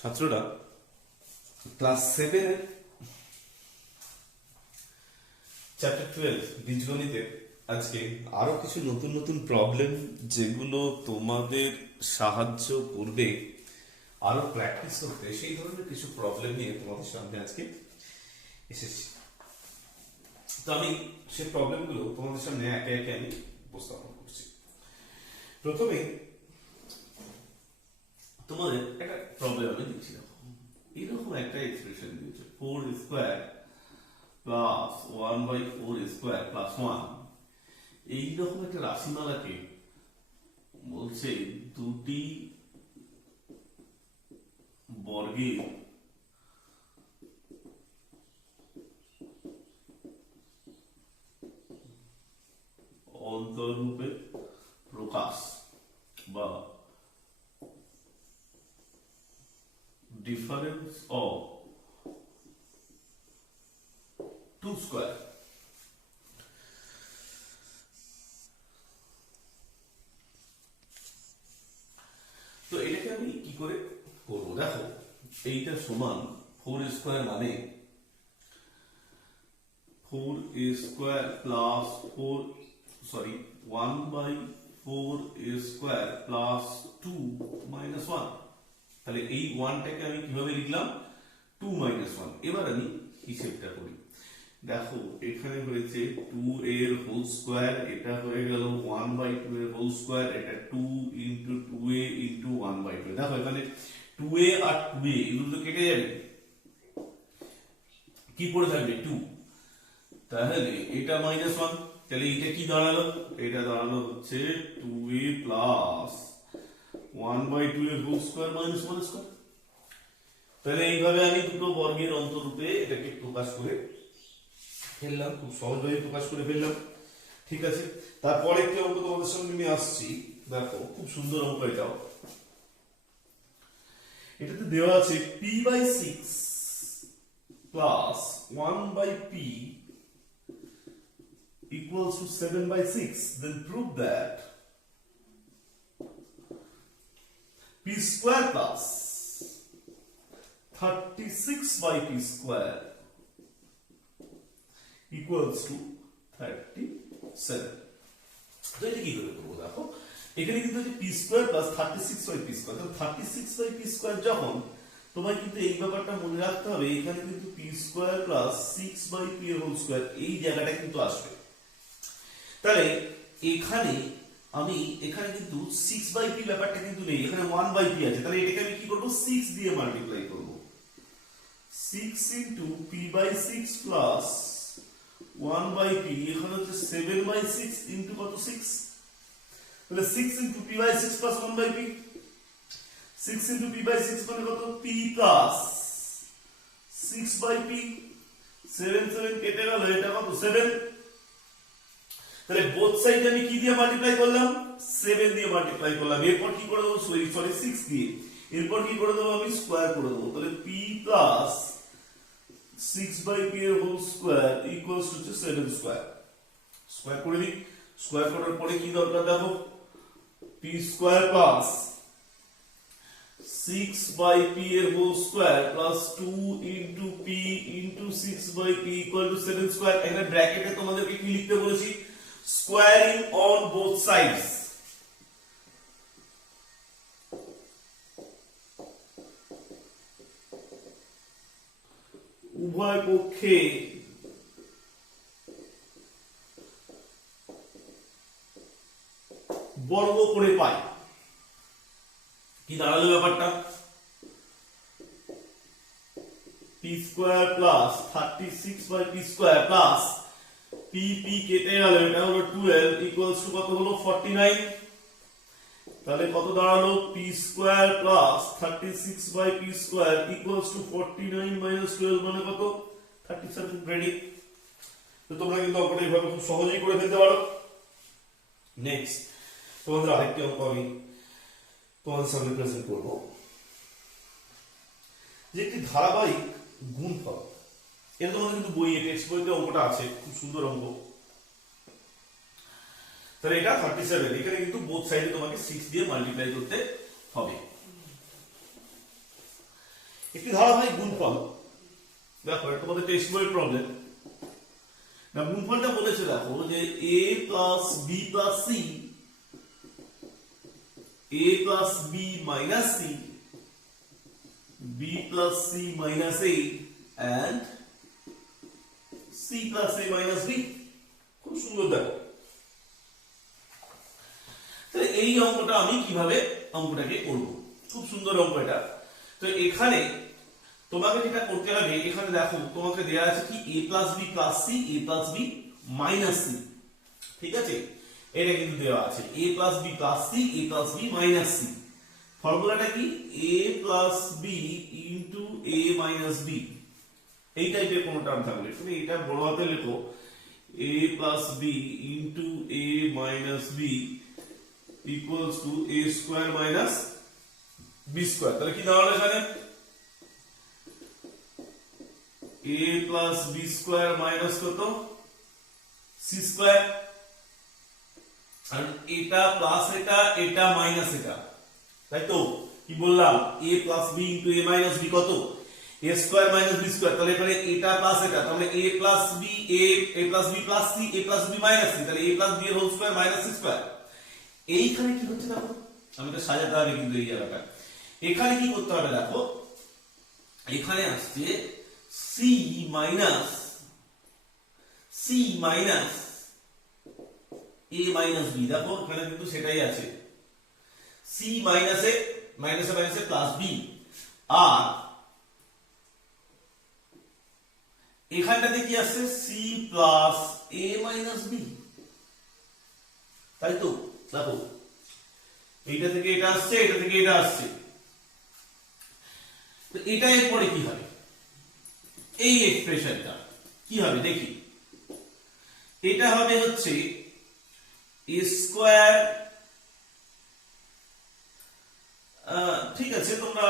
ছাত্ররা ক্লাস 7 এর চ্যাপ্টার 12 বীজগণিতের আজকে আরো কিছু নতুন নতুন প্রবলেম যেগুলো তোমাদের সাহায্য করবে আরো প্র্যাকটিস করতে, সেই ধরনের কিছু প্রবলেম নিয়ে তোমাদের সামনে আজকে এসেছি। তো আমি সেই প্রবলেমগুলো তোমাদের সামনে একে একে আমি উপস্থাপন করছি। প্রথমে তোমাদের একটা প্রবলেম আমি দিচ্ছি, এইরকম একটা এক্সপ্রেশন দিয়েছে 4 স্কয়ার প্লাস 1/4 স্কয়ার প্লাস 1। এইরকম একটা রাশিমালাকে বলছে দুটি বর্গের অন্তররূপে প্রকাশ বা difference of two square। তো এটাকে আমি কি করে করব? দেখো, এইটা সমান 4 স্কয়ার মানে 4 square plus 1/4 square plus 2 minus 1। তাহলে এই 1টাকে আমি কিভাবে লিখলাম? 2 মাইনাস 1। এবার আমি হিসেবটা করি। দেখো, এখানে হয়েছে 2 এর হোল স্কয়ার, এটা হয়ে গেল 1/2 এর হোল স্কয়ার, এটা 2 ইনটু 2a ইনটু 1/2। দেখো এখানে 2a আর 2a এগুলো তো কেটে যাবে, কি পড়ে থাকবে? 2। তাহলে এটা মাইনাস 1, তাহলে এটা কি দাঁড়ালো? এটা দাঁড়ালো হচ্ছে 2a প্লাস 1/2 এর হোল স্কয়ার মাইনাস 1 স্কয়ার। তাহলে এইভাবে আমি দুটো বর্গের অন্তরূপে এটাকে প্রকাশ করে ফেললাম, খুব সহজভাবে প্রকাশ করে ফেললাম। ঠিক আছে, তারপরে একটি অঙ্ক তোমাদের সামনে নিয়ে আসছি। দেখো, খুব সুন্দর অঙ্ক এটাও। এটাতে দেওয়া আছে p/6 plus 1/p equals to 7/6. Then prove that p square plus 36/p square equals to 37. তো এটা কি করে করবো? দেখো, এখানে কিন্তু p square plus 36/p square, তাহলে 36/p square যখন, তোমায় কিন্তু এই ব্যাপারটা মনে রাখতে হবে, এখানে কিন্তু p square plus 6/p এর হোল স্কয়ার এই জায়গাটা কিন্তু আসবে। তাহলে এখানে কিন্তু 6/p ব্যাপারটা কিন্তু নেই, এখানে 1/p আছে। তাহলে এটাকে আমি কি করব? 6 দিয়ে মাল্টিপ্লাই করব। 6 ইনটু p/6 প্লাস 1/p, এখানে হচ্ছে 7/6 ইনটু কত? 6। তাহলে 6 into p/6 plus 1/p, 6 into p/6 মানে কত? p প্লাস 6/p, 7 7 কেটে গেল, এটা কত? 7। তাহলে বোথ সাইড আমি কি দিয়ে মাল্টিপ্লাই করলাম? 7 দিয়ে মাল্টিপ্লাই করলাম। এরপর কি করে দেবো? সরি 6 দিয়ে। এরপর কি করে দেবো? আমি স্কয়ার করে দেবো। তাহলে p প্লাস 6/p এর whole square equals to 7 square. Square করে দিই। স্কয়ার করার পরে কি দরকার? দেখো, p স্কয়ার প্লাস 6/p এর whole square plus 2 into p into 6/p equal to 7 square. এখানে ব্র্যাকেটে তোমাদেরকে কি লিখতে বলেছি? Squaring on both sides. উভয় পক্ষে বর্গ করে পাই। কি দাঁড়ালো ব্যাপারটা? p square plus 36/p square plus p কেটে গেল, এটা হলো 12 ইকুয়ালস টু কত হলো? 49। তাহলে কত দাঁড়ালো? p square plus 36/p square equals two 49 minus 12 মানে কত? 37। রেডি? তো তোমরা কিন্তু অঙ্কটা এইভাবে খুব সহজেই করে ফেলতে পারো। নেক্সট তোমাদের আরেকটি অঙ্ক আমি তোমাদের সামনে প্রেজেন্ট করব, যে একটি ধারাবাহিক গুণফল। এটা তোমাদের কিন্তু বইয়ে, টেক্সট বইতে অঙ্কটা আছে, খুব সুন্দর অঙ্ক। তাহলে এটা 37, এখানে কিন্তু বোথ সাইডে তোমাকে 6 দিয়ে মাল্টিপ্লাই করতে হবে। একটি ধারাবাহিক গুণফল, দেখো এটা তোমাদের টেক্সট বইয়ের প্রবলেম। না গুণফলটা বলেছে দেখো যে a plus b plus c, a plus b minus c, b plus c minus a and c plus a minus b। খুব সুন্দর দেখো। তাহলে এই অঙ্কটা আমি কিভাবে অঙ্কটাকে করব, খুব সুন্দর অঙ্ক এটা। তো এখানে তোমাকে যেটা করতে হবে, এখানে দেখো তোমাকে দেয়া আছে কি a plus b plus c, a plus b minus c, ঠিক আছে, এটা কিন্তু দেওয়া আছে a plus b plus c, a plus b minus c। ফর্মুলাটা কি a plus b into a minus b, এই টাইপের কোন টার্ম থাকলে তুমি এটা বড় হাতে লেখো a plus b into a minus b equals to a square minus b square। তাহলে কি দাঁড়ালো এখানে a plus b square minus কত c square, আর এটা প্লাস এটা, এটা মাইনাস এটা, তাই তো কি বললাম a plus b into a minus b কত a square minus b square। তাহলে এখানে এটা প্লাস এটা, তাহলে a plus b, a plus b plus c, a plus b minus c, তাহলে a plus b এর whole square minus c square. এইখানে কি হচ্ছে দেখো, আমি তো সাজাতে হবে কিন্তু এই জায়গাটা। এখানে কি করতে হবে দেখো, এখানে আসছে c minus a minus b, দেখো এখানে কিন্তু সেটাই আছে c minus a মাইনাসে প্লাস b, আর এখানটাতে কি আসছে c plus a minus b, তাই তো দেখো এইটা থেকে এটা আসছে, এটা থেকে এটা আসছে। তো এটা এরপরে কি হবে, এই এক্সপ্রেশনটা কি হবে দেখি, এটা হবে হচ্ছে a স্কয়ার, ঠিক আছে তোমরা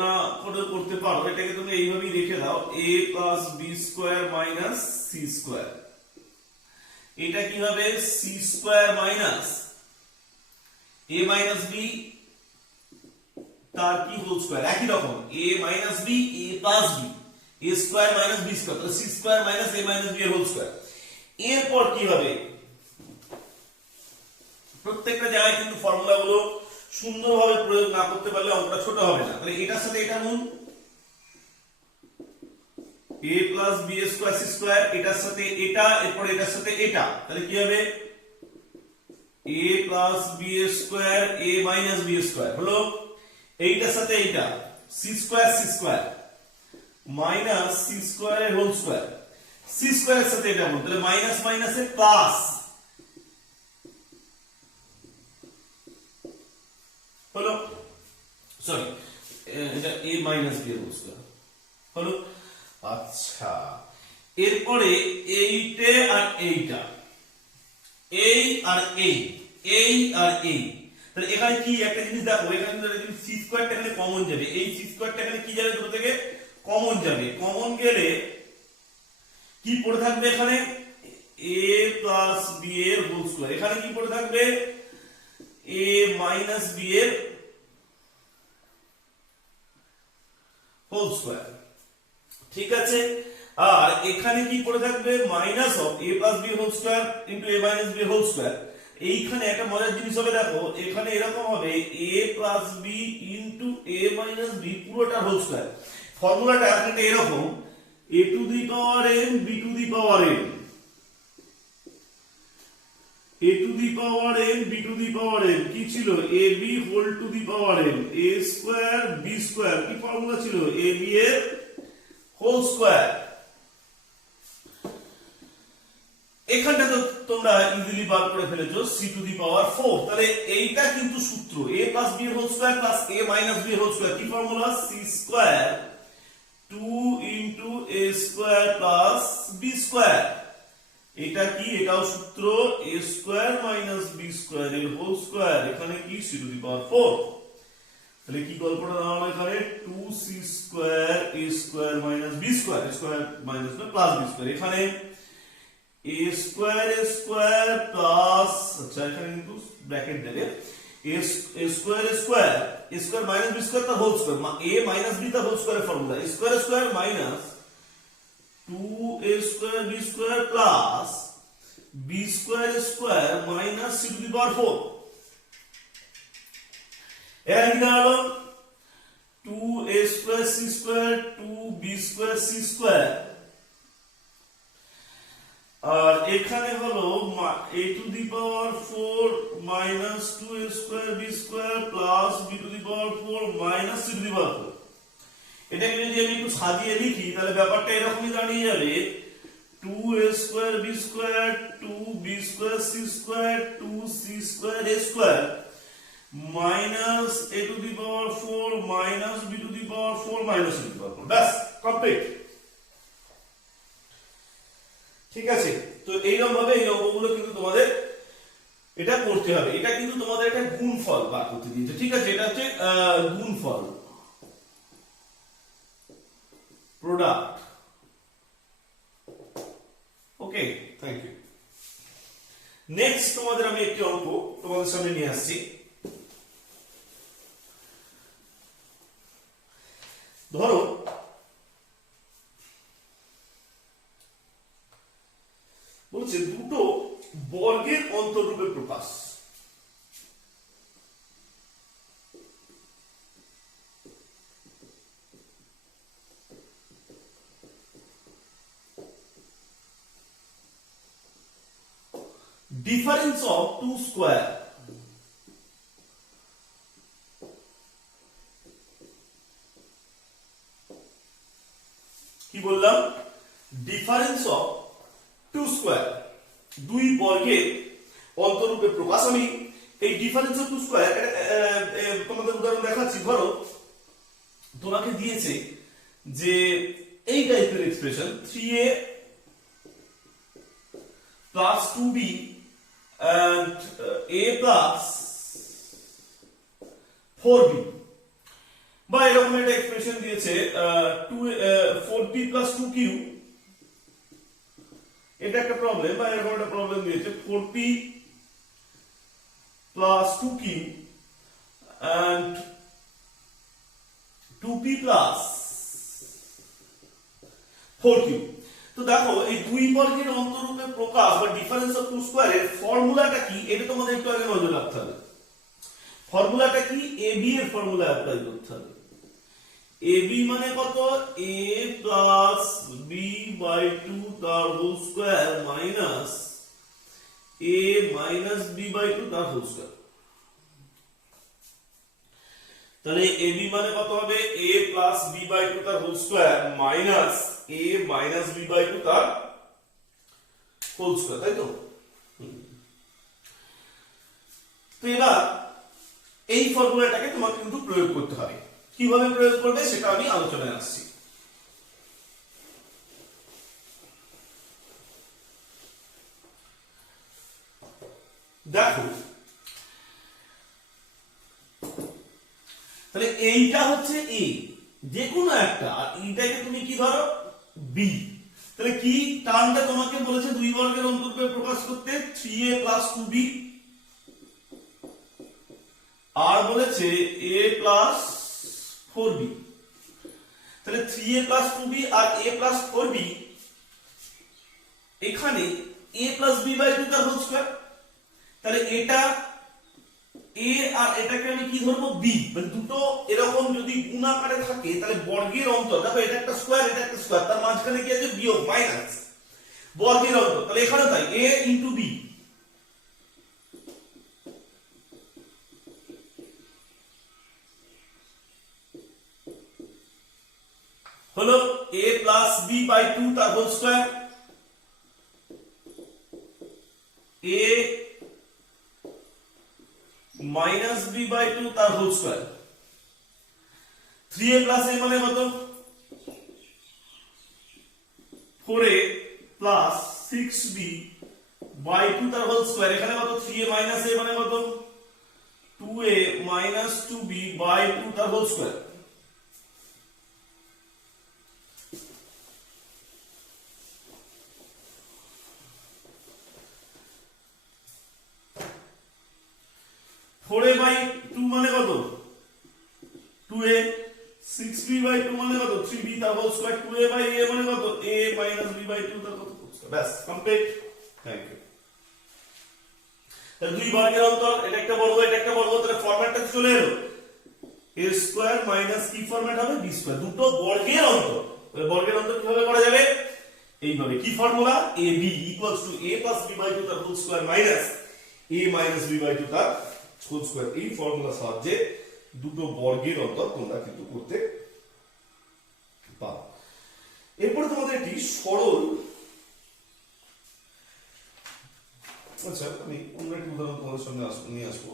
না করে করতে পারো, এটাকে তুমি এইভাবেই রেখে দাও a plus b square minus c square। এটা কি হবে c square minus a minus b তার কি হোল স্কয়ার, একই রকম a minus b, a plus b, a square minus b square, তাহলে c square minus a minus b এর whole square. এরপর কি হবে, প্রত্যেকটা জায়গায় কিন্তু ফর্মুলাগুলো সুন্দরভাবে প্রয়োগ না করতে পারলে অঙ্কটা ছোট হবে না। তাহলে এটার সাথে এটা গুণ a plus b square c square, এটার সাথে এটা, এরপর এটার সাথে এটা, তাহলে কি হবে a plus b square, a minus b square হলো, এইটার সাথে এইটা c square minus c square এর হোল স্কয়ার, c square এর সাথে এটা গুণ, তাহলে মাইনাস মাইনাসে প্লাস হলো, সরি এটা a minus b এর হোল স্কয়ার হলো। আচ্ছা এরপরে এইটা আর এইটা, এই আর এই আর এই, তাহলে এখানে কি একটা জিনিস দেখো, এখানে যদি c স্কয়ারটা এখানে কমন যাবে, এই c স্কয়ারটা এখানে কি যাবে দুটো থেকে কমন যাবে, কমন গেলে কি পড়ে থাকবে এখানে a plus b এর হোল স্কয়ার, এখানে কি পড়ে থাকবে a minus b এর হোল স্কয়ার, ঠিক আছে। আর এখানে কি পড়ে থাকবে minus of a plus b whole square into a minus b whole square. এইখানে একটা মজার জিনিস হবে দেখো, এখানে এরকম হবে a plus b into a minus b পুরোটা হোল স্কয়ার। ফর্মুলাটা এখানে এরকম a to the power n b to the power n, a to the power n b to the power n কি ছিল ab whole to the power n, a square b square, কি formula ছিল ab এর whole square. এখানটা তো তোমরা easily বার করে ফেলেছো c টু দি পাওয়ার 4, তাহলে এইটা কিন্তু সূত্র a plus b এর whole square plus a minus b এর হোল স্কয়ার, কি formula c square 2 into a square plus b square, এটা কি এটাও সূত্র a square minus b square এর হোল স্কয়ার, এখানে কি c টু দি পাওয়ার 4। তাহলে কি গল্পটা দাঁড়ালো এখানে 2c square a square minus b square, square minus না প্লাস b স্কয়ার, এখানে a স্কয়ার প্লাস, আচ্ছা এখানে কিন্তু ব্র্যাকেট দেবে a square a square minus b square তার whole square, a minus b তার হোল স্কয়ারের formula square square minus 2a square b square plus b square square minus c to the power 4 এখানে কি দাঁড়ালো 2a square c square 2b square c square আর এখানে হলো a to the power 4 minus 2a square b square plus b to the power 4 minus c to the power 4 এটাকে যদি আমি একটু সাজিয়ে লিখি তাহলে ব্যাপারটা এরকমই দাঁড়িয়ে যাবে 2a square b square 2b square c square 2c square a square minus a to the power 4 minus b to the power 4 minus c to the power 4 ব্যাস কমপ্লিট। ঠিক আছে, তো এইরকম ভাবে এই অঙ্কগুলো কিন্তু তোমাদের এটা করতে হবে। এটা কিন্তু তোমাদের একটা গুণফল বার করতে দিয়েছে। ঠিক আছে, এটা হচ্ছে গুণফল product. Okay, thank you. Next তোমাদের আমি একটি অঙ্ক তোমাদের সামনে নিয়ে আসছি। ধরো বলছে দুটো বর্গের অন্তররূপে প্রকাশ। ডিফারেন্স অফ টু স্কোয়ার কি বললাম, ডিফারেন্স অফ টু স্কোয়ার দুই বর্গের অন্তররূপে প্রকাশ। আমি এই ডিফারেন্স অফ টু স্কোয়ার তোমাদের উদাহরণ দেখাচ্ছি। ধরো তোমাকে দিয়েছে যে এই টাইপের expression 3a plus 2b and a plus 4b, বা এরকম একটা এক্সপ্রেশন দিয়েছে 4b plus 2q, এটা একটা প্রবলেম, বা এরকম একটা প্রবলেম দিয়েছে 4p plus 2q and 2p plus 4q। তো দেখো এই দুই বর্গের অন্তররূপে প্রকাশ বা ডিফারেন্স অফ টু স্কয়ারের ফর্মুলাটা কি, এটা তোমাদের একটু আগে নজর রাখতে হবে। ফর্মুলাটা কি, ab এর ফর্মুলা অ্যাপ্লাই করতে হবে। ab মানে কত, a plus b by 2 তার whole square minus a minus b by 2 তার হোল স্কয়ার। তাহলে ab মানে কত হবে, a plus b by 2 তার whole square minus a minus b by 2 তার হোল স্কয়ার, তাই তো? তো এবার এই ফর্মুলাটাকে তোমাকে কিন্তু প্রয়োগ করতে হবে। কিভাবে প্রয়োগ করবে সেটা আমি আলোচনায় আসছি। দেখো তাহলে এইটা হচ্ছে a, যে কোনো একটা, আর এইটাকে তুমি কি ধরো b। তাহলে কি টার্মটা তোমাকে বলেছে দুই বর্গের অন্তররূপে প্রকাশ করতে 3a plus 2b, আর বলেছে a plus 4b। তাহলে 3a plus 2b R a plus 4b, এখানে a plus b by 2 তার হোল স্কয়ার। তাহলে এটা a আর এটাকে আমি কি ধরবো b, মানে দুটো এরকম যদি গুণ আকারে থাকে তাহলে বর্গের অন্তর, দেখো এটা একটা স্কয়ার এটা একটা স্কয়ার, তার মাঝখানে কি আছে বিয়োগ মাইনাস বর্গের অন্তর। তাহলে এখানে তাই a into b হলো a plus b by 2 তার whole square, a minus b by 2 তার whole square. 3a plus a মানে কত, 4a plus 6b by 2 তার হোল স্কয়ার। এখানে কত, 3a minus a মানে কত, 2a minus 2b by 2 তার হোল স্কয়ার। by 2 মানে কত, 2a 6b বাই 2 মানে কত 3b তার whole square 2a by a মানে কত a মাইনাস b বাই 2 তার কত হোল স্কয়ার ব্যাস কমপ্লিট থ্যাংক ইউ তাহলে দুই বর্গের অন্তর এটা একটা বর্গ তাহলে ফরম্যাটটা চলে এলো a স্কয়ার মাইনাস কি ফরম্যাট হবে b স্কয়ার দুটো বর্গের অন্তর তাহলে বর্গের অন্তর কিভাবে করা যাবে এইভাবে কি formula ab a plus b by 2 তার whole square minus a minus b by 2 তার হোল স্কয়ার এই ফর্মুলা সাহায্যে দুটো বর্গের অন্তর তোমরা কিন্তু করতে পারো এরপর তোমাদের একটি সরল আচ্ছা আমি অন্য একটি উদাহরণ তোমাদের সামনে নিয়ে আসবো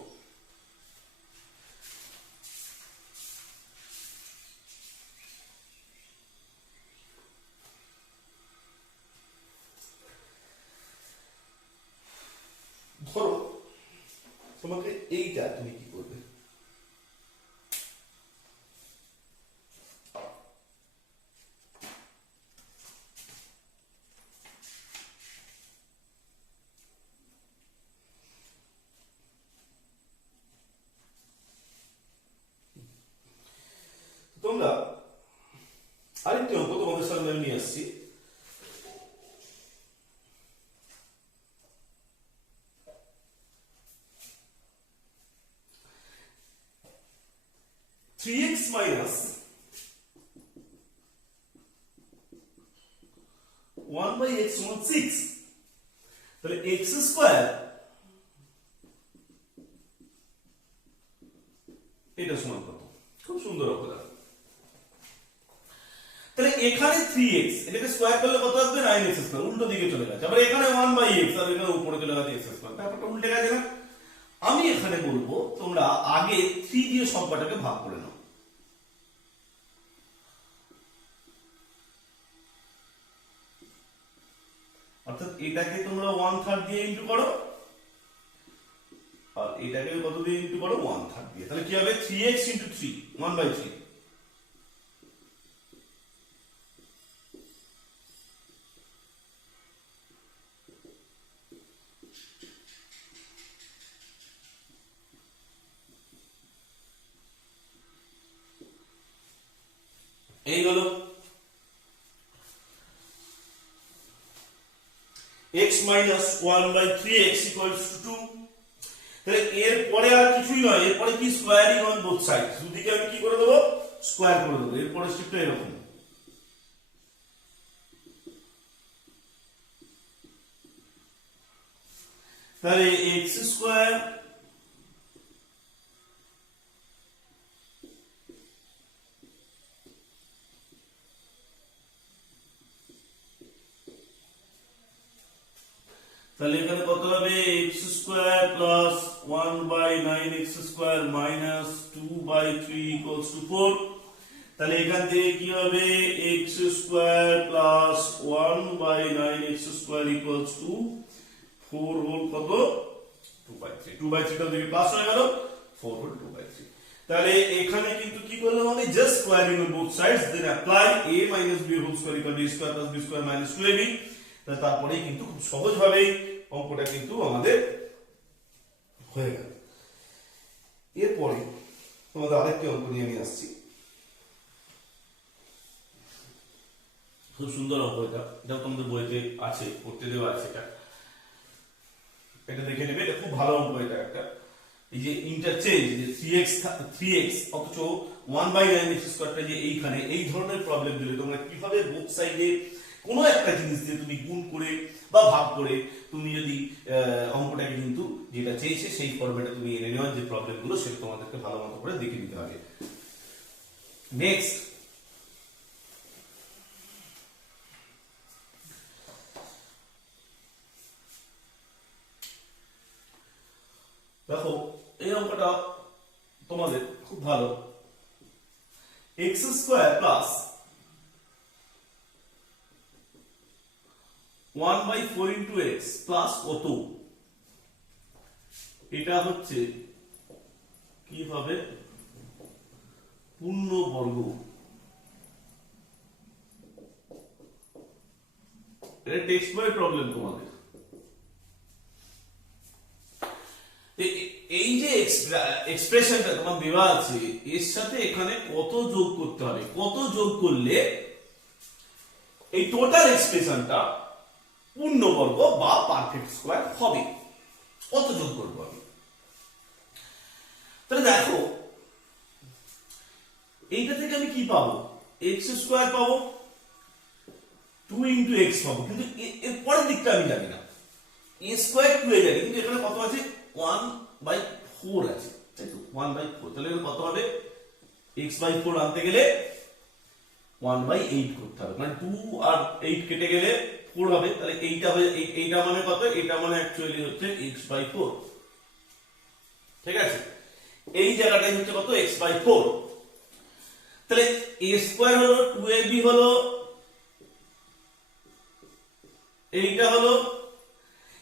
ধরো তোমাকে এইটা তুমি কি করবে তোমরা আরেকটি অঙ্ক তোমাদের সামনে নিয়ে আসছি 3x minus 1 by x সমান 6 তাহলে x স্কয়ার এটা সমান কত খুব সুন্দর অঙ্ক তাহলে এখানে 3x এটাকে স্কয়ার করলে কত আসবে 9x স্কয়ার উল্টো দিকে চলে গেছে আবার এখানে 1 by x আর এখানে উপরে চলে গেছে x স্কয়ার ব্যাপারটা উল্টে গেছে না আমি এখানে বলবো তোমরা আগে 3 দিয়ে সংখ্যাটাকে ভাগ করে নাও অর্থাৎ এটাকে তোমরা 1/3 দিয়ে ইনটু করো আর এটাকে কত দিয়ে ইনটু করো 1/3 দিয়ে তাহলে কি হবে 3x 3 1/3 এই হলো x minus 1 by 3x equals to 2 তাহলে এর পরে আর কিছুই নয় এর পরে কি স্কয়ারিং অন বোথ সাইড দুদিকে আমি কি করে দেব স্কয়ার করে দেব এর পরে স্টেপটা এরকম তাহলে x স্কয়ার তাহলে এখানে কত হবে x square plus 1 by 9x square minus 2 by 3 equals to 4 তাহলে এখান থেকে কি হবে x square plus 1 by 9x square equals to 4 whole কত 2 বাই 3 2 বাই 3 টা দিকে প্লাস হয়ে গেল 4 হোল 2 বাই 3 তাহলে এখানে কিন্তু কি করলাম আমি just squaring on both sides then apply a minus b whole square equal b square plus b square minus 2ab তারপরেই কিন্তু খুব সহজভাবেই অঙ্কটা কিন্তু আমাদের হয়ে গেল এরপরে তোমাদের আরেকটি অঙ্ক নিয়ে আমি আসছি খুব সুন্দর অঙ্ক এটা তোমাদের বইতে আছে পড়তে দেওয়া আছে এটা দেখে নেবে এটা খুব ভালো অঙ্ক এটা একটা এই যে ইন্টারচেঞ্জ যে 3x অথচ 1 বাই 9x স্কয়ারটা যে এইখানে এই ধরনের প্রবলেম দিলে তোমরা কিভাবে বোথ সাইডে কোনো একটা জিনিস দিয়ে তুমি গুণ করে বা ভাগ করে তুমি যদি অঙ্কটাকে কিন্তু যেটা চেয়েছে সেই ফরম্যাটে তুমি এনে নেওয়ার যে প্রবলেমগুলো সেটা তোমাদেরকে ভালো মতো করে দেখে নিতে হবে নেক্সট দেখো এই অঙ্কটা তোমাদের খুব ভালো x square plus 1 by 4 into x plus কত এটা হচ্ছে কি হবে পূর্ণ বর্গ এটা টেক্সট বই প্রবলেম তোমাদের এই যে এক্সপ্রেশনটা তোমার দেওয়া আছে এর সাথে এখানে কত যোগ করতে হবে, কত যোগ করলে এই টোটাল এক্সপ্রেশনটা পূর্ণবর্গ বা পারফেক্ট স্কয়ার হবে, কত যোগ করবো আমি। তাহলে দেখো এইটা থেকে আমি কি পাবো, এক্স স্কয়ার পাবো, 2 ইন্টু এক্স পাবো, কিন্তু এর পরের দিকটা আমি জানি না, এ স্কয়ার 2 এ জানি, কিন্তু এখানে কত আছে 1/4 আছে, তাই তো 1/4, তাহলে কত হবে x/4 আনতে গেলে 1/8 করতে হবে, মানে 2 আর 8 কেটে গেলে 4 হবে, তাহলে এইটা হবে, এইটা মানে কত, এটা মানে অ্যাকচুয়ালি হচ্ছে x/4, ঠিক আছে, এই জায়গাটাই হচ্ছে কত x/4। তাহলে a স্কয়ার হলো 2ab হলো, এইটা হলো,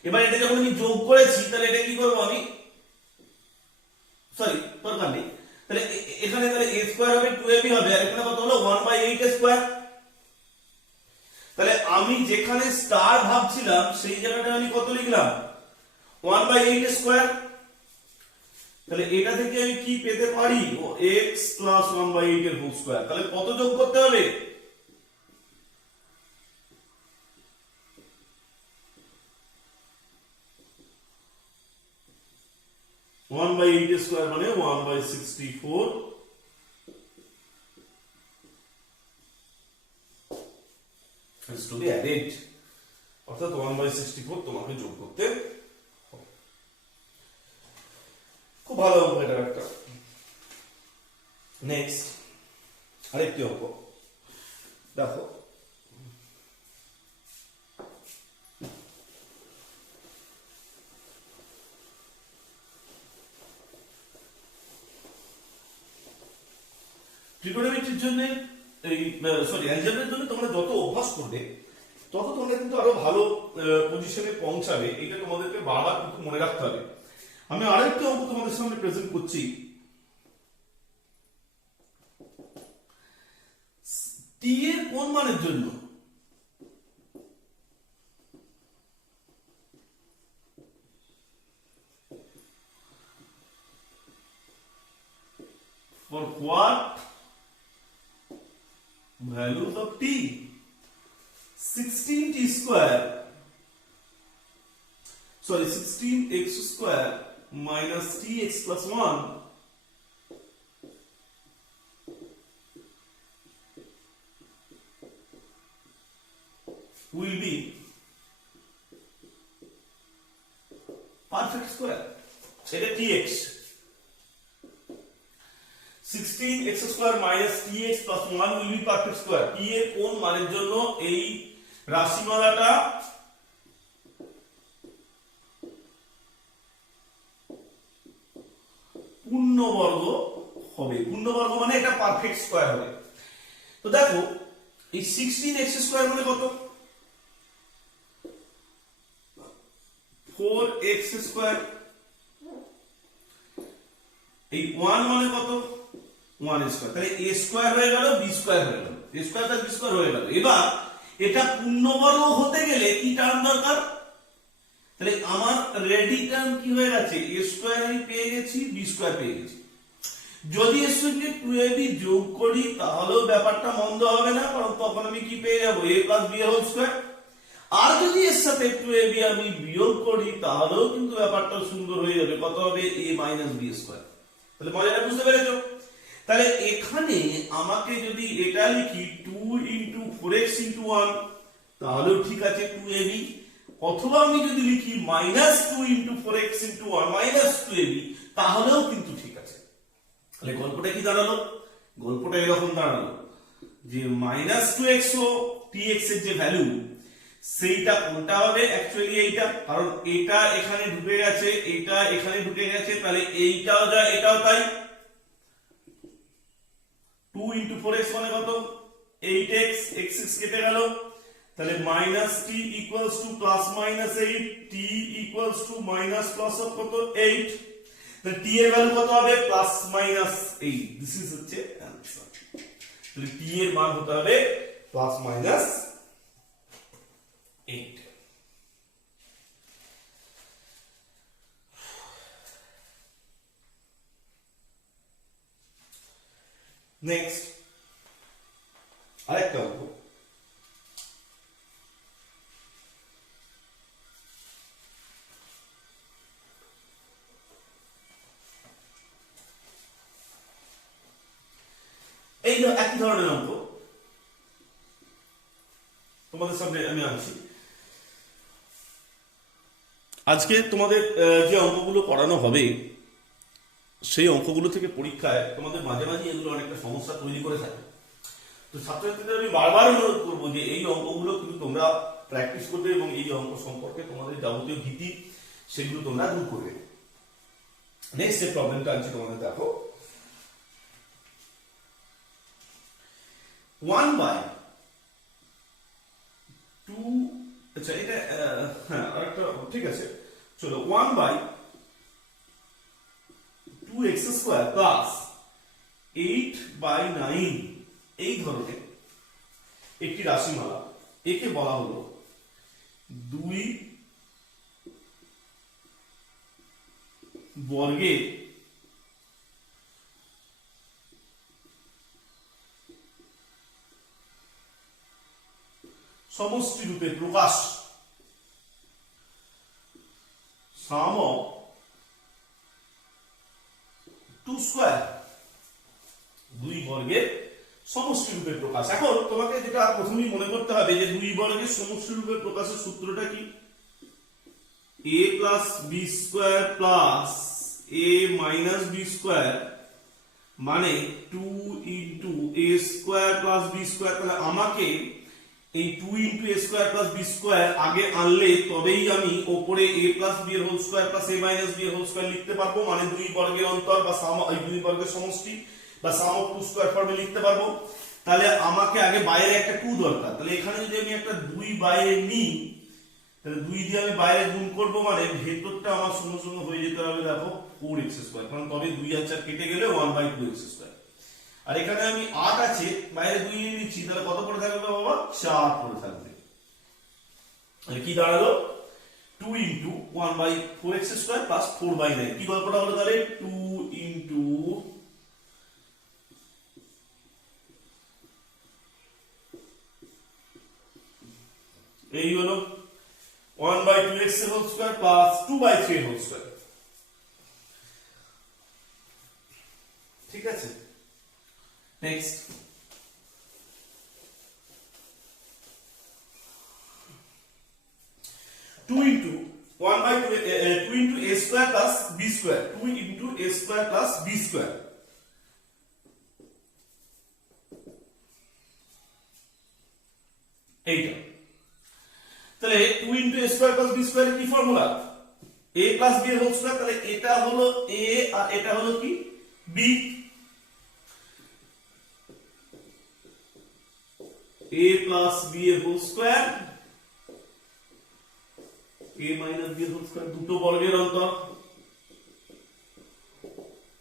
এবার এটা যখন আমি যোগ করেছি তাহলে এটা কি করব আমি, সরি দরকার নেই, তাহলে এখানে তাহলে a স্কয়ার হবে 2ab হবে, আর এখানে কত হলো 1/8 স্কয়ার। তাহলে আমি যেখানে স্টার ভাবছিলাম সেই জায়গাটা আমি কত লিখলাম 1/8 স্কয়ার। তাহলে এটা থেকে আমি কি পেতে পারি, x প্লাস 1/8 এর হোল স্কয়ার, তাহলে কত যোগ করতে হবে, 1/8 স্কয়ার মানে 1/64 is to be added, অর্থাৎ 1/64 তোমাকে যোগ করতে হবে। খুব ভালো অঙ্ক এটা একটা। নেক্সট আরেকটি অঙ্ক দেখো, ট্রিগোনোমেট্রির জন্য এই সরি অ্যালজেব্রার জন্য তোমরা যত অভ্যাস করবে তত তোমরা কিন্তু আরো ভালো পজিশনে পৌঁছাবে, এটা তোমাদেরকে বারবার কিন্তু মনে রাখতে হবে। আমি আরেকটি অঙ্ক তোমাদের সামনে প্রেজেন্ট করছি, টি এর কোন মানের জন্য for what values of t 16t square, sorry 16x square minus tx plus 1 will be perfect square, এটা tx, 16x square minus tx plus 1 will be perfect square, t এর কোন মানের জন্য এই রাশিমালাটা পূর্ণবর্গ হবে, পূর্ণবর্গ মানে এটা পারফেক্ট স্কয়ার হবে। তো দেখো এই 16x স্কয়ার মানে কত, 4x স্কয়ার, এই 1 মানে কত 1 স্কয়ার, তাহলে a স্কয়ার হয়ে গেল, b স্কয়ার হয়ে গেল, a স্কয়ার তার b স্কয়ার হয়ে গেল। এবার এটা পূর্ণবর্গ হতে গেলে কি টার্ম দরকার, তাহলে আমার রেডি টার্ম কি হয়ে গেছে, a স্কয়ার আমি পেয়ে গেছি, b স্কয়ার পেয়ে গেছি। যদি এর সঙ্গে 2ab যোগ করি তাহলেও ব্যাপারটা মন্দ হবে না, কারণ তখন আমি কি পেয়ে যাব a প্লাস b এর হোল স্কয়ার। আর যদি এর সাথে 2ab আমি বিয়োগ করি তাহলেও কিন্তু ব্যাপারটা সুন্দর হয়ে যাবে, কত হবে a মাইনাস b স্কয়ার। তাহলে মজাটা বুঝতে পেরেছো? তাহলে এখানে আমাকে যদি এটা লিখি 2 ইন্টু 4x ইন্টু 1 তাহলেও ঠিক আছে 2ab, অথবা আমি যদি লিখি minus 2 into 4x into 1 minus 2ab তাহলেও কিন্তু ঠিক আছে। তাহলে গল্পটা কি দাঁড়ালো, গল্পটা এরকম দাঁড়ালো যে মাইনাস 2x ও tx এর যে ভ্যালু সেইটা কোনটা হবে, অ্যাকচুয়ালি এইটা, কারণ এটা এখানে ঢুকে গেছে, এটা এখানে ঢুকে গেছে, তাহলে এইটাও যা এটাও তাই। 2 ইন্টু 4x মানে কত 8x, x কেটে গেল, তাহলে minus t equals to plus minus 8, t equals to minus plus of কত 8, তাহলে t এর ভ্যালু কত হবে প্লাস মাইনাস 8, দিস ইজ হচ্ছে অ্যানসার। তাহলে t এর মান হতে হবে প্লাস মাইনাস 8। নেক্সট আরেকটা অঙ্ক, এই একই ধরনের অঙ্ক তোমাদের সামনে আমি আনছি। আজকে তোমাদের যে অঙ্কগুলো পড়ানো হবে সেই অঙ্কগুলো থেকে পরীক্ষায় তোমাদের মাঝে মাঝে এগুলো অনেকটা সমস্যা তৈরি করে থাকে। তো ছাত্রছাত্রীদের আমি বারবার অনুরোধ করবো যে এই অঙ্কগুলো কিন্তু তোমরা প্র্যাকটিস করবে এবং এই অঙ্ক সম্পর্কে তোমাদের যাবতীয় ভীতি সেগুলো তোমরা দূর করবে। নেক্সট যে প্রবলেমটা আনছি তোমাদের দেখো, 1/2, আচ্ছা এটা হ্যাঁ আরেকটা ঠিক আছে, চলো 1/2x² প্লাস 8/9 এই ধরনের একটি রাশিমালা, একে বলা হলো 2 বর্গের সমষ্টি রূপে প্রকাশ, sum of 2 স্কয়ার, 2 বর্গের সমষ্টি রূপে প্রকাশ। এখন তোমাকে যেটা প্রথমেই মনে করতে হবে যে 2 বর্গের সমষ্টি রূপে প্রকাশের সূত্রটা কি, a plus b square plus a minus b square মানে 2 into a square plus b square. তাহলে আমাকে এই 2 into a square plus b square আগে আনলে তবেই আমি ওপরে a প্লাস b এর whole square plus a minus b এর হোল স্কয়ার লিখতে পারবো, মানে 2 বর্গের অন্তর বা সাম এই 2 বর্গের সমষ্টি বা সাম অফ 2 স্কয়ার ফর্মে লিখতে পারবো। তাহলে আমাকে আগে বাইরে একটা 2 দরকার, তাহলে এখানে যদি আমি একটা 2 বাইরে নিই তাহলে 2 দিয়ে আমি বাইরে গুণ করব, মানে ভেতরটা আমার শূন্য শূন্য হয়ে যেতে হবে দেখো 4x², কারণ তবে 2 আর 4 কেটে গেলে 1/2x²। আর এখানে আমি 8 আছে বাইরে 2 নিয়ে নিচ্ছি, তাহলে কত পড়ে থাকবে বাবা, 4 পড়ে থাকবে। তাহলে কি দাঁড়ালো 2 ইনটু 1/4x² প্লাস 4/9, কি গল্পটা হলো তাহলে 2 ইনটু এই হলো 1/2x এর হোল স্কয়ার প্লাস 2/3 এর হোল স্কয়ার। ঠিক আছে, next 2 into 2 into a square plus b square, 2 into a square plus b square, এইটা। তাহলে 2 into a square plus b square কি ফর্মুলা, a প্লাস b এর হোল স্কয়ার, তাহলে এটা হলো a আর এটা হলো কি b, a প্লাস b এর whole square a minus b এর হোল স্কয়ার, দুটো বর্গের অন্তর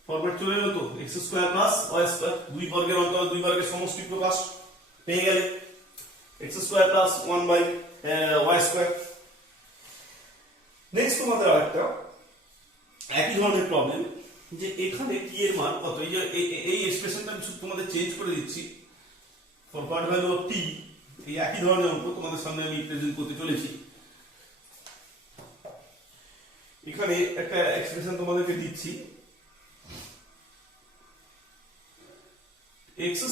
ফরম্যাট চলে এলো তো, x² প্লাস y², 2 বর্গের অন্তর 2 বর্গের সমষ্টি প্রকাশ পেয়ে গেলে x² প্লাস 1/y²। নেক্সট তোমাদের আরেকটা একই ধরনের প্রবলেম, যে এখানে t এর মান কত, এই যে এই এক্সপ্রেশনটা আমি শুধু তোমাদের চেঞ্জ করে দিচ্ছি for part value of t। এই একই ধরনের অঙ্ক তোমাদের সামনে আমি প্রেজেন্ট করতে চলেছি। এখানে একটা এক্সপ্রেশন তোমাদেরকে দিচ্ছি, x²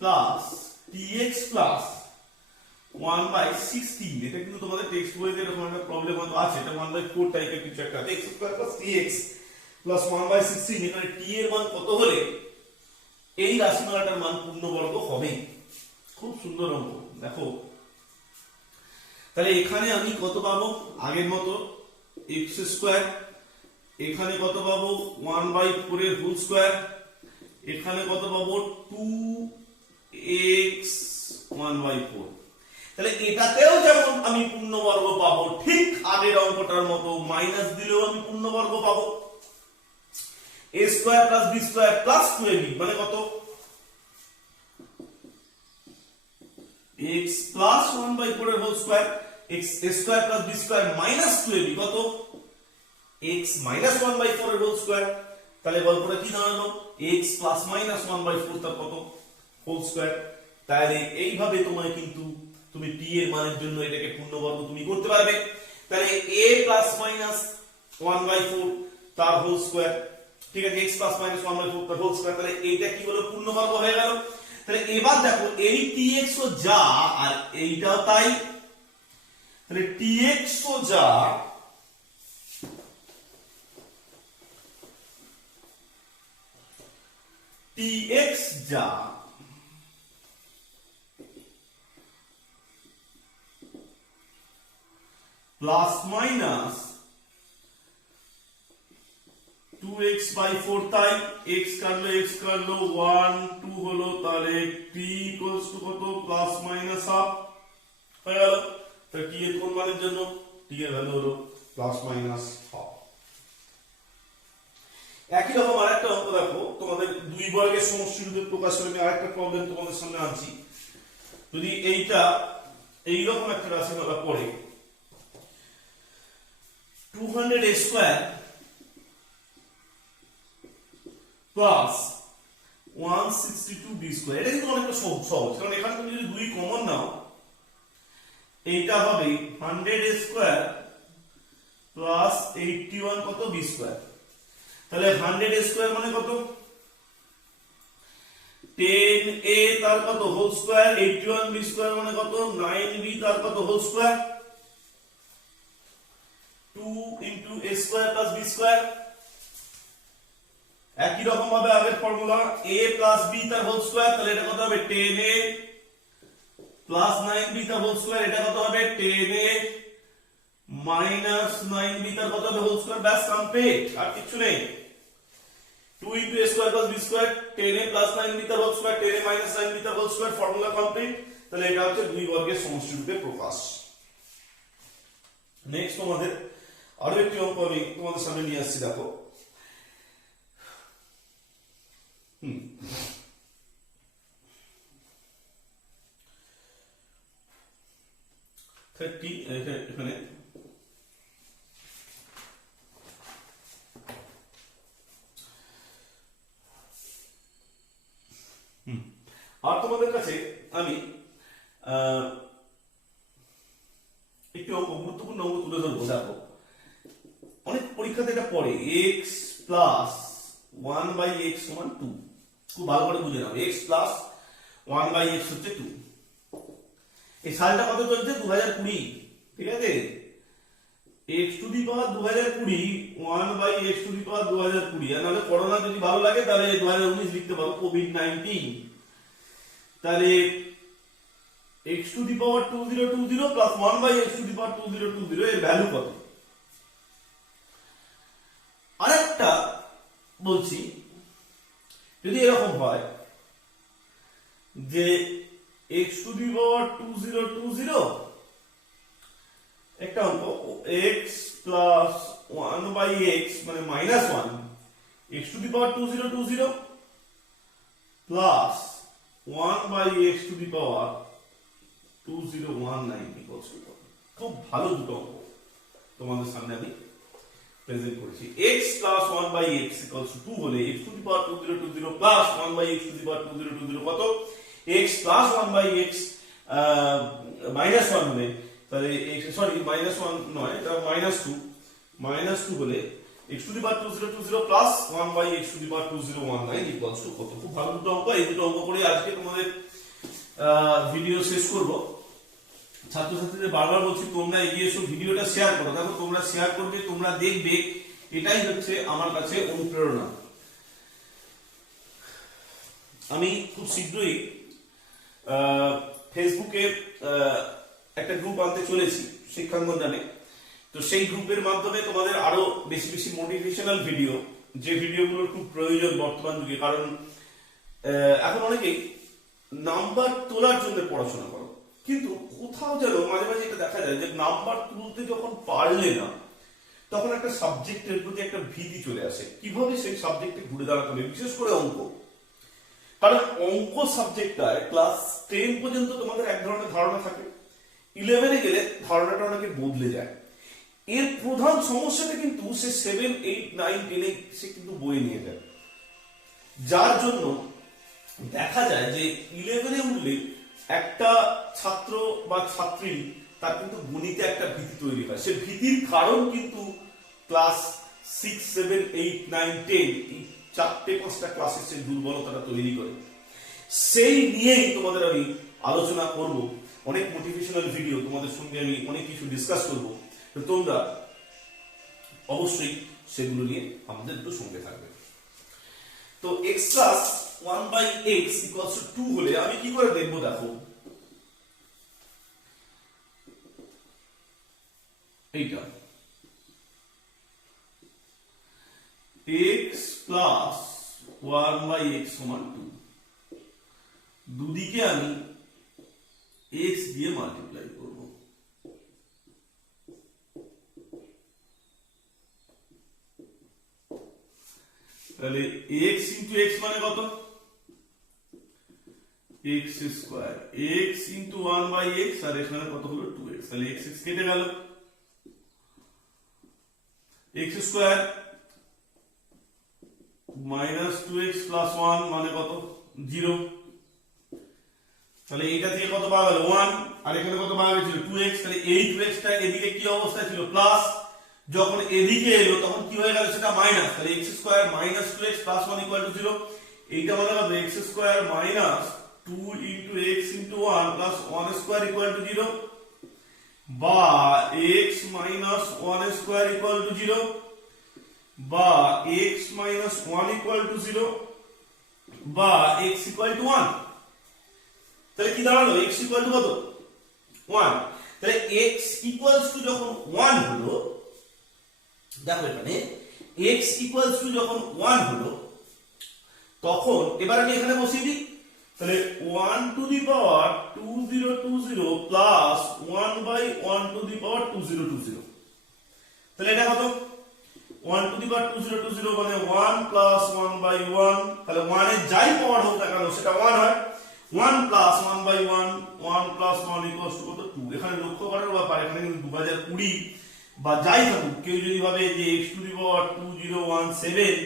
প্লাস tx প্লাস 1/16, এটা কিন্তু তোমাদের টেক্সট বইতে এরকম একটা প্রবলেম হয়তো আছে, এটা 1/4 টাইপের কিছু একটা, x² প্লাস tx প্লাস 1/16, এখানে t এর মান কত হলে এই রাশিমালাটার মান পূর্ণবর্গ হবে। খুব সুন্দর অঙ্ক দেখো। তাহলে এখানে আমি কত পাবো, আগের মতো x², এখানে কত পাবো 1/4 এর হোল স্কয়ার, এখানে কত পাবো 2x 1/4। তাহলে এটাতেও যেমন আমি পূর্ণবর্গ পাবো, ঠিক আগের অঙ্কটার মতো মাইনাস দিলেও আমি পূর্ণবর্গ পাবো। a square plus b square plus 2ab মানে কত, x প্লাস 1/4 এর whole square, x square plus b square minus 2ab কত, x মাইনাস 1/4 এর হোল স্কয়ার। তাহলে গল্পটা কি দাঁড়ালো, x প্লাস মাইনাস 1/4 তার কত হোল স্কয়ার। তাহলে এইভাবে তোমায় কিন্তু তুমি t এর মানের জন্য এটাকে পূর্ণবর্গ তুমি করতে পারবে। তাহলে a প্লাস মাইনাস 1/4 তার হোল স্কয়ার, ঠিক আছে, x প্লাস মাইনাস 1/4 তার হোল স্কয়ার। তাহলে এইটা কি হলো পূর্ণবর্গ হয়ে গেল। তাহলে এবার দেখো এই tx ও যা আর এইটাও তাই, তাহলে tx ও যা tx যা প্লাস মাইনাস 2x/4 তাই x কাটলো 1 2 হলো, তাহলে t ইকুয়ালস টু কত প্লাস মাইনাস হাফ হয়ে গেল। তাহলে t এর কোন মানের জন্য t এর ভ্যালু হলো প্লাস মাইনাস হাফ। একই রকম আরেকটা অঙ্ক দেখো, তোমাদের দুই বর্গের সমষ্টি রূপে প্রকাশ করে আমি আরেকটা প্রবলেম তোমাদের সামনে আনছি। যদি এইটা এইরকম একটা রাশিমালা পড়ে 200a² প্লাস 162b², এটা কিন্তু অনেকটা সহজ, কারণ এখানে তুমি যদি দুই কমন নাও এইটা হবে 100a² প্লাস 81 কত b²। তাহলে 100a² মানে কত 10a তার কত হোল স্কয়ার, 81b² মানে কত 9b তার কত whole square, 2 into a² plus b²। একই রকম ভাবে আগের ফর্মুলা a plus b তার হোল স্কয়ার, তাহলে এটা কত হবে 10a plus 9b তার হোল স্কয়ার, এটা কত হবে 10a minus 9b তার কত হবে হোল স্কয়ার। ব্যাস কমপ্লিট, আর কিছু নেই। 2 into a² plus b², 10a plus 9b তার whole square, 10a minus 9b তার হোল স্কয়ার, ফর্মুলা কমপ্লিট। তাহলে এটা হচ্ছে দুই বর্গের সমষ্টি রূপে প্রকাশ। নেক্সট তোমাদের আরো একটি অঙ্ক আমি তোমাদের সামনে নিয়ে আসছি, দেখো 30 এখানে আর তোমাদের কাছে আমি একটি অঙ্ক, গুরুত্বপূর্ণ অঙ্ক তুলে ধরবো। দেখো অনেক পরীক্ষাতে এটা পড়ে x প্লাস 1/x সমান 2। খুব ভালো করে বুঝে নাও, x প্লাস 1/x হচ্ছে 2। এই সালটা কত চলছে 2020, ঠিক আছে। x to the power 2020 1/x to the power 2020, আর নাহলে করোনা যদি ভালো লাগে তাহলে 2019 লিখতে পারো, কোভিড-19। তাহলে x টু দি পাওয়ার 2020 প্লাস 1/x টু দি পাওয়ার 2020 এর ভ্যালু কত। আরেকটা বলছি, যদি এরকম হয় যে x টু দি পাওয়ার 2020 একটা অঙ্ক x প্লাস 1/x মানে minus 1, x to the power 2020 প্লাস 1/x to the power 2019 equals to কত। খুব ভালো দুটো অঙ্ক তোমাদের সামনে আমি প্রেজেন্ট করেছি। x plus 1/x equals to 2 হলে x টু দি পাওয়ার 2020 প্লাস 1/x টু দি পাওয়ার 2020 কত, x প্লাস 1/x মাইনাস 1 হলে, তাহলে সরি মাইনাস 1 নয়, এটা মাইনাস 2 হলে x টু দি পাওয়ার 2020 প্লাস 1/x to the power 2019 equals to কত। খুব ভালো দুটো অঙ্ক, এই দুটো অঙ্ক করে আজকে তোমাদের ভিডিও শেষ করব। ছাত্রছাত্রীদের বারবার বলছি তোমরা এগিয়ে এসো, ভিডিওটা শেয়ার করো। দেখো তোমরা শেয়ার করবে, তোমরা দেখবে, এটাই হচ্ছে আমার কাছে অনুপ্রেরণা। আমি খুব শীঘ্রই ফেসবুকে একটা গ্রুপ আনতে চলেছি শিক্ষাঙ্গন নামে। তো সেই গ্রুপের মাধ্যমে তোমাদের আরো বেশি বেশি মোটিভেশনাল ভিডিও, যে ভিডিওগুলোর খুব প্রয়োজন বর্তমান যুগে, কারণ এখন অনেকেই নাম্বার তোলার জন্য পড়াশোনা করো, কিন্তু কোথাও যেন মাঝে মাঝে এটা দেখা যায় যে নাম্বার তুলতে যখন পারলে না, তখন একটা সাবজেক্টের প্রতি একটা ভীতি চলে আসে, কিভাবে সেই সাবজেক্টে ঘুরে দাঁড়াতে হবে, বিশেষ করে অঙ্ক। কারণ অঙ্ক সাবজেক্টটায় ক্লাস 10 পর্যন্ত তোমাদের এক ধরনের ধারণা থাকে, 11-এ গেলে ধারণাটা অনেকে বদলে যায়। এর প্রধান সমস্যাটা কিন্তু সে 7, 8, 9, 10-এ সে কিন্তু বয়ে নিয়ে যায়। যার জন্য দেখা যায় যে 11-এ উঠলে একটা ছাত্র বা ছাত্রী তার কিন্তু গণিতে একটা ভীতি তৈরি হয়। সে ভীতির কারণ কিন্তু ক্লাস 6, 7, 8, 9, 10 এই 4-5টা ক্লাসের সেই দুর্বলতাটা তৈরি করে। সেই নিয়েই তোমাদের আমি আলোচনা করব, অনেক মোটিভেশনাল ভিডিও তোমাদের সঙ্গে আমি অনেক কিছু ডিসকাস করব। তো তোমরা অবশ্যই সেগুলো নিয়ে আমাদের একটু সঙ্গে থাকবে। তো x plus 1/x equals to 2 হলে আমি কি করে দেখবো? দেখো এইটা x plus 1/x সমান 2, দুদিকে আমি x দিয়ে মাল্টিপ্লাই করব। তাহলে x into x মানে কত? x square, x into 1/x, আর এখানে কত হলো 2x। তাহলে x কেটে গেল, x square minus 2x plus 1 মানে কত? 0। তাহলে এটা থেকে কত পাওয়া গেল? 1, আর এখানে কত পাওয়া গেছিল? 2x। তাহলে এই 2x টা এদিকে কি অবস্থা ছিল? প্লাস। যখন এদিকে এলো তখন কি হয়ে গেল? সেটা মাইনাস। তাহলে x square minus 2x plus 1 equal to 0। এইটা মানে হবে x square minus 2 into x into 1 plus 1 square equal to 0, বা x minus 1 square equal to 0, বা x minus 1 ইকুয়াল টু 0, বা x ইকুয়াল টু 1। তাহলে কি দাঁড়ালো? x ইকুয়াল টু কত? 1। তাহলে x ইকুয়ালস টু যখন 1 হলো, দেখো এখানে x ইকুয়ালস টু যখন 1 হলো, তখন এবার আমি এখানে বসিয়ে দিই। তাহলে 1 টু দি পাওয়ার 2020 প্লাস 1/1 টু দি পাওয়ার 2020। তাহলে এটা কত? 1 টু দি পাওয়ার 2020 মানে 1 প্লাস 1/1। তাহলে 1 এর যাই পাওয়ার হোক না কেন সেটা 1 হয়। 1 প্লাস 1/1, 1 প্লাস 1 ইকুয়ালস টু কত? 2। এখানে লক্ষ্য করার ব্যাপার, এখানে কিন্তু 2020 বা যাই থাকুক, কেউ যদি ভাবে যে x টু দি পাওয়ার 2017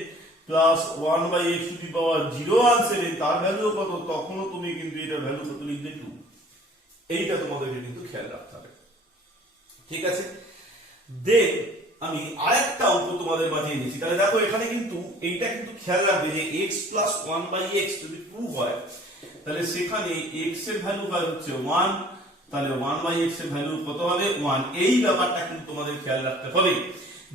প্লাস 1/x টু দি পাওয়ার 017 তার ভ্যালু কত, তখনও তুমি কিন্তু এটা ভ্যালু কত লিখবে? 2। এইটা তোমাদেরকে কিন্তু খেয়াল রাখতে হবে, ঠিক আছে? দেন আমি আরেকটা অঙ্ক তোমাদের মাঝে এনেছি। তাহলে দেখো এখানে কিন্তু এইটা কিন্তু খেয়াল রাখবে যে x প্লাস 1/x যদি 2 হয়, তাহলে সেখানে x এর ভ্যালু হয় হচ্ছে 1, তাহলে 1/x এর ভ্যালু কত হবে? 1। এই ব্যাপারটা কিন্তু তোমাদের খেয়াল রাখতে হবে।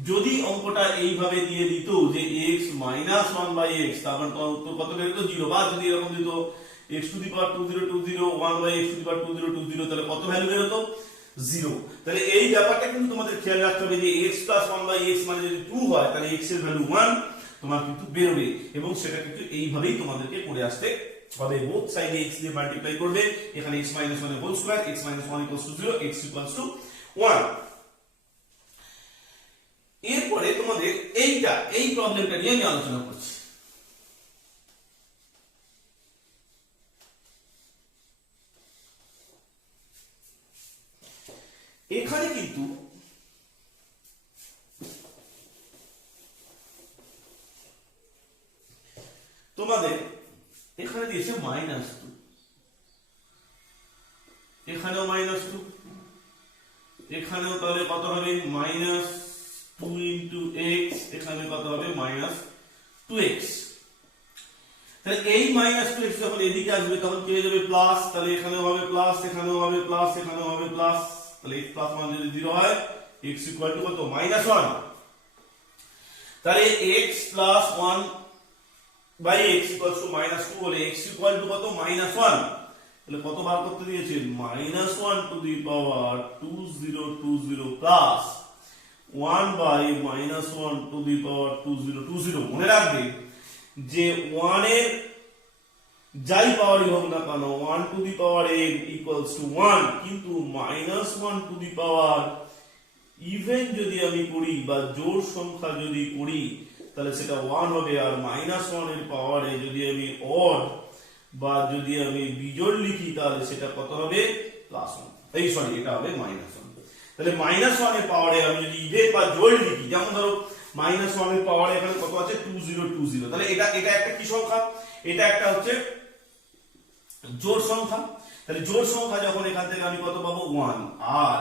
যদি অঙ্কটা এইভাবে দিয়ে দিত যে x minus 1/x, তারপর উত্তর কত বের হতো? 0। বা যদি এরকম দিত x to the power 2020 1/x to the power 2020, তাহলে কত ভ্যালু বের হতো? 0। তাহলে এই ব্যাপারটা কিন্তু তোমাদের খেয়াল রাখতে হবে যে x plus 1/x মানে যদি 2 হয়, তাহলে x এর ভ্যালু 1 তোমার কিন্তু বেরোবে, এবং সেটা কিন্তু এইভাবেই তোমাদেরকে করে আসতে হবে। বোথ সাইডে x দিয়ে মাল্টিপ্লাই করবে। এখানে x minus 1 এর whole square, x minus 1 equals to 0, x equals to 1। এরপরে তোমাদের এই প্রবলেমটা নিয়ে আমি আলোচনা করছি। এখানে কিন্তু তোমাদের এখানে দিয়েছে -2, এখানেও -2, এখানেও তাহলে কত হবে? -2 into x, এখানে কত হবে? -2x। তাহলে এই -2x যখন এদিকে আসবে তখন কি হয়ে যাবে? প্লাস। তাহলে এখানেও হবে প্লাস, এখানেও হবে প্লাস, এখানেও হবে প্লাস। তাহলে x plus 1 যদি 0 হয়, x equal to কত? -1। তাহলে x plus 1/x equals to -2 হলে x equal to কত? -1। তাহলে কত বার করতে দিয়েছে? -1 টু দি পাওয়ার 2020 প্লাস 1/-1 টু দি পাওয়ার 2020। মনে রাখবে যে 1 এর যাই পাওয়ারই হোক না কেন, 1 to the power n equals to 1, কিন্তু -1 টু দি পাওয়ার ইভেন যদি আমি করি বা জোড় সংখ্যা যদি করি, তাহলে সেটা 1 হবে। আর -1 এর পাওয়ারে যদি আমি অড বা যদি আমি বিজোড় লিখি, তাহলে সেটা কত হবে? +1। এটা হবে -1। তাহলে -1 এর পাওয়ারে আমি যদি ইভেন বা জোড় লিখি, যেমন ধরো মাইনাস ওয়ান এর পাওয়ারে এখানে কত আছে 2020, তাহলে এটা এটা একটা কি সংখ্যা, এটা একটা হচ্ছে জোড় সংখ্যা, তাহলে জোড় সংখ্যা যখন এখান থেকে আমি কত পাবো 1, আর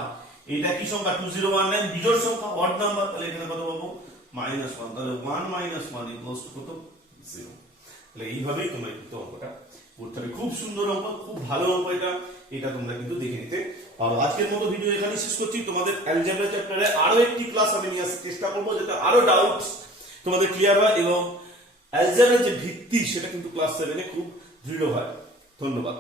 এটা কি সংখ্যা 2019 বিজোড় সংখ্যা অড নাম্বার, তাহলে এখানে কত পাবো -1, তাহলে 1 - 1 ইকুয়ালস টু কত 0। তাহলে এইভাবেই তোমরা কিন্তু অঙ্কটা করতে হবে, খুব সুন্দর অঙ্ক, খুব ভালো অঙ্ক এটা, এটা তোমরা কিন্তু দেখে নিতে পারো। আজকের মতো ভিডিও এখানে শেষ করছি। তোমাদের অ্যালজেব্রা চ্যাপ্টারে আরো একটি ক্লাস আমি নিয়ে আসতে চেষ্টা করবো, যাতে আরো ডাউটস তোমাদের ক্লিয়ার হয় এবং অ্যালজেব্রার যে ভিত্তি সেটা কিন্তু ক্লাস 7 এ খুব দৃঢ় হয়। ধন্যবাদ।